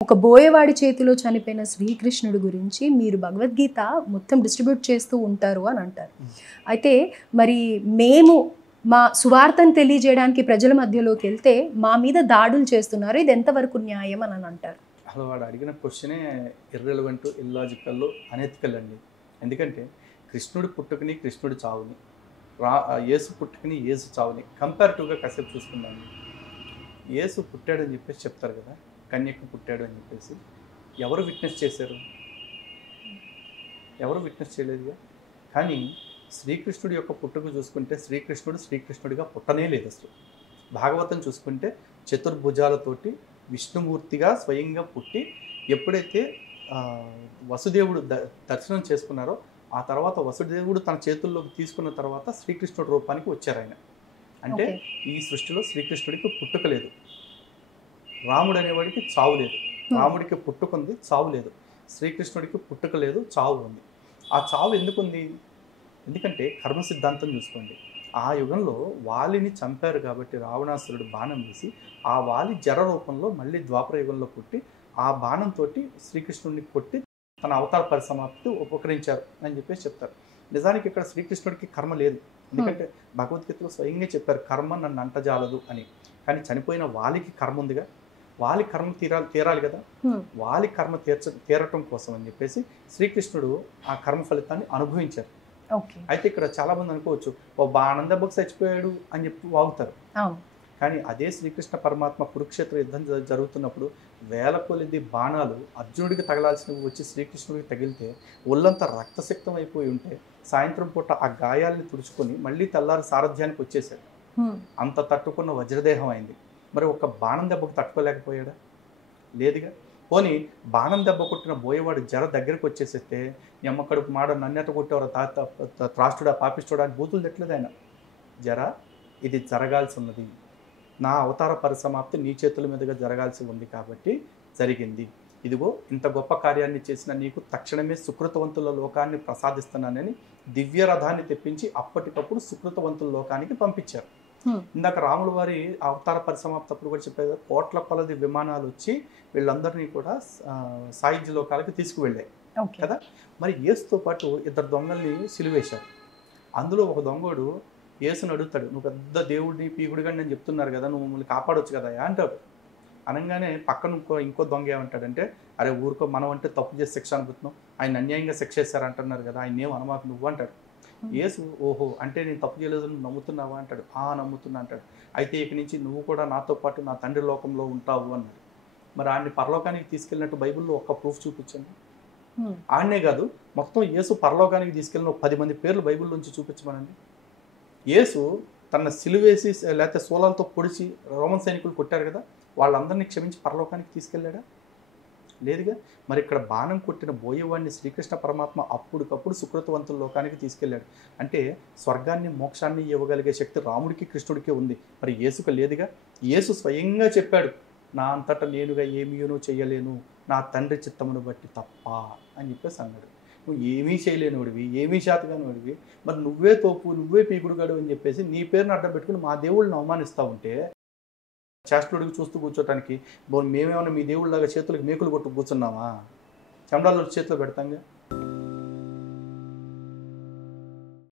ఒక బోయవాడి చేతిలో చనిపోయిన శ్రీకృష్ణుడి గురించి మీరు భగవద్గీత మొత్తం డిస్ట్రిబ్యూట్ చేస్తూ ఉంటారు అని అంటారు. అయితే మరి మేము మా సువార్తను తెలియజేయడానికి ప్రజల మధ్యలోకి వెళ్తే మా మీద దాడులు చేస్తున్నారు, ఇది ఎంతవరకు న్యాయం అని అంటారు? అసలు వాడు అడిగిన క్వశ్చనే ఇర్రెలవెంట్, ఇల్లాజికల్, అనెతికల్ అండి. ఎందుకంటే కృష్ణుడి పుట్టుకని, కృష్ణుడి చావుని, యేసు పుట్టుకని, యేసు చావుని కంపారిటివ్గా కాసేపు చూసుకుందాం. యేసు పుట్టాడని చెప్పేసి చెప్తారు కదా, కన్యకు పుట్టాడు అని చెప్పేసి. ఎవరు విట్నెస్ చేశారు? ఎవరు విట్నెస్ చేయలేదుగా. కానీ శ్రీకృష్ణుడి యొక్క పుట్టుక చూసుకుంటే శ్రీకృష్ణుడు శ్రీకృష్ణుడిగా పుట్టనే లేదు అసలు. భాగవతం చూసుకుంటే చతుర్భుజాలతోటి విష్ణుమూర్తిగా స్వయంగా పుట్టి ఎప్పుడైతే వసుదేవుడు దర్శనం చేసుకున్నారో ఆ తర్వాత వసుదేవుడు తన చేతుల్లోకి తీసుకున్న తర్వాత శ్రీకృష్ణుడి రూపానికి వచ్చారు ఆయన. అంటే ఈ సృష్టిలో శ్రీకృష్ణుడికి పుట్టుక లేదు, రాముడు అనేవాడికి చావు లేదు. రాముడికి పుట్టుకుంది, చావు లేదు. శ్రీకృష్ణుడికి పుట్టుక లేదు, చావు ఉంది. ఆ చావు ఎందుకుంది? ఎందుకంటే కర్మ సిద్ధాంతం చూసుకోండి. ఆ యుగంలో వాలిని చంపారు కాబట్టి రావణాసురుడు బాణం వేసి ఆ వాలి జర రూపంలో మళ్ళీ ద్వాపర యుగంలో పుట్టి ఆ బాణంతో శ్రీకృష్ణుడిని కొట్టి తన అవతార పరిసమాప్తి ఉపకరించారు అని చెప్పేసి చెప్తారు. నిజానికి ఇక్కడ శ్రీకృష్ణుడికి కర్మ లేదు. ఎందుకంటే భగవద్గీతలో స్వయంగా చెప్పారు కర్మ నన్ను అంటజాలదు అని. కానీ చనిపోయిన వాలికి కర్మ ఉందిగా, వాలి కర్మ తీరాలి కదా. వాలి కర్మ తీరటం కోసం అని చెప్పేసి శ్రీకృష్ణుడు ఆ కర్మ ఫలితాన్ని అనుభవించారు. అయితే ఇక్కడ చాలా మంది అనుకోవచ్చు ఓ బాణం దెబ్బకు చచ్చిపోయాడు అని చెప్పి వాగుతారు. కానీ అదే శ్రీకృష్ణ పరమాత్మ కురుక్షేత్ర యుద్ధం జరుగుతున్నప్పుడు వేల కొలిది బాణాలు అర్జునుడికి తగలాల్సినవి వచ్చి శ్రీకృష్ణుడికి తగిలితే ఒళ్ళంతా రక్తసిక్తం అయిపోయి ఉంటే సాయంత్రం పూట ఆ గాయాల్ని తుడుచుకొని మళ్ళీ తెల్లారి సారథ్యానికి వచ్చేసాడు. అంత తట్టుకున్న వజ్రదేహం అయింది. మరి ఒక బాణం దెబ్బకు తట్టుకోలేకపోయాడా? లేదుగా. పోనీ బాణం దెబ్బ కొట్టిన బోయేవాడు జర దగ్గరికి వచ్చేసేస్తే ఎమ్మ కడుపు మాడ నన్నెట కొట్టేవారు త్రాష్టుడా పాపిస్తుడా అని బూతులు తిట్టలేదు ఆయన. జర ఇది జరగాల్సి ఉన్నది, నా అవతార పరిసమాప్తి నీ చేతుల మీదుగా జరగాల్సి ఉంది కాబట్టి జరిగింది. ఇదిగో ఇంత గొప్ప కార్యాన్ని చేసిన నీకు తక్షణమే సుకృతవంతుల లోకాన్ని ప్రసాదిస్తున్నానని దివ్య రథాన్ని తెప్పించి అప్పటికప్పుడు సుకృతవంతుల లోకానికి పంపించారు. ఇందాక రాముల వారి అవతార పరిసమాప్తప్పుడు కూడా చెప్పేది కోట్ల కొలది విమానాలు వచ్చి వీళ్ళందరినీ కూడా సాయుధ్య లోకాలకి తీసుకువెళ్ళాయి కదా. మరి యేసుతో పాటు ఇద్దరు దొంగల్ని సిలువేశారు. అందులో ఒక దొంగోడు యేసుని అడుగుతాడు, నువ్వు పెద్ద దేవుడిని పీగుడిగా నేను చెప్తున్నారు కదా, నువ్వు మమ్మల్ని కాపాడవచ్చు కదా అంటాడు. అనగానే పక్కన ఇంకో దొంగ ఏమంటాడంటే, అరే ఊరుకో, మనం అంటే తప్పు చేసి శిక్ష అనుకుంటున్నాం, ఆయన అన్యాయంగా శిక్ష చేశారు అంటున్నారు కదా, ఆయన ఏం అనమాకు నువ్వు అంటాడు. యేసు ఓహో అంటే నేను తప్పు చేయలేదు నువ్వు నమ్ముతున్నావా అంటాడు. నమ్ముతున్నా అంటాడు. అయితే ఇక నుంచి నువ్వు కూడా నాతో పాటు నా తండ్రి లోకంలో ఉంటావు అన్నాడు. మరి ఆయన్ని పరలోకానికి తీసుకెళ్ళినట్టు బైబిల్లో ఒక్క ప్రూఫ్ చూపించండి. ఆయనే కాదు, మొత్తం యేసు పరలోకానికి తీసుకెళ్ళిన 10 మంది పేర్లు బైబిల్ నుంచి చూపించమనండి. యేసు తన సిలువేసి లేకపోతే సోలాలతో పొడిచి రోమన్ సైనికులు కొట్టారు కదా, వాళ్ళందరినీ క్షమించి పరలోకానికి తీసుకెళ్ళాడా? లేదుగా. మరి ఇక్కడ బాణం కొట్టిన బోయేవాడిని శ్రీకృష్ణ పరమాత్మ అప్పుడుకప్పుడు సుకృతవంతుల లోకానికి తీసుకెళ్ళాడు. అంటే స్వర్గాన్ని మోక్షాన్ని ఇవ్వగలిగే శక్తి రాముడికి కృష్ణుడికి ఉంది, మరి యేసుకు లేదుగా. యేసు స్వయంగా చెప్పాడు, నా అంతటా నేనుగా ఏమీనూ చెయ్యలేను, నా తండ్రి చిత్తమును బట్టి తప్ప అని చెప్పేసి అన్నాడు. నువ్వు ఏమీ చేయలేనివాడివి, ఏమీ శాతగానివాడివి, మరి నువ్వే తోపు, నువ్వే పీకుడుగాడు అని చెప్పేసి నీ పేరుని అడ్డం పెట్టుకుని మా దేవుళ్ళని అవమానిస్తూ ఉంటే శాస్త్రుడికి చూస్తూ కూర్చోటానికి మేమేమన్నా మీ దేవుళ్ళలాగా చేతులకు మేకులు కొట్టు కూర్చున్నామా? చెమడాలు చేతిలో పెడతాంగా.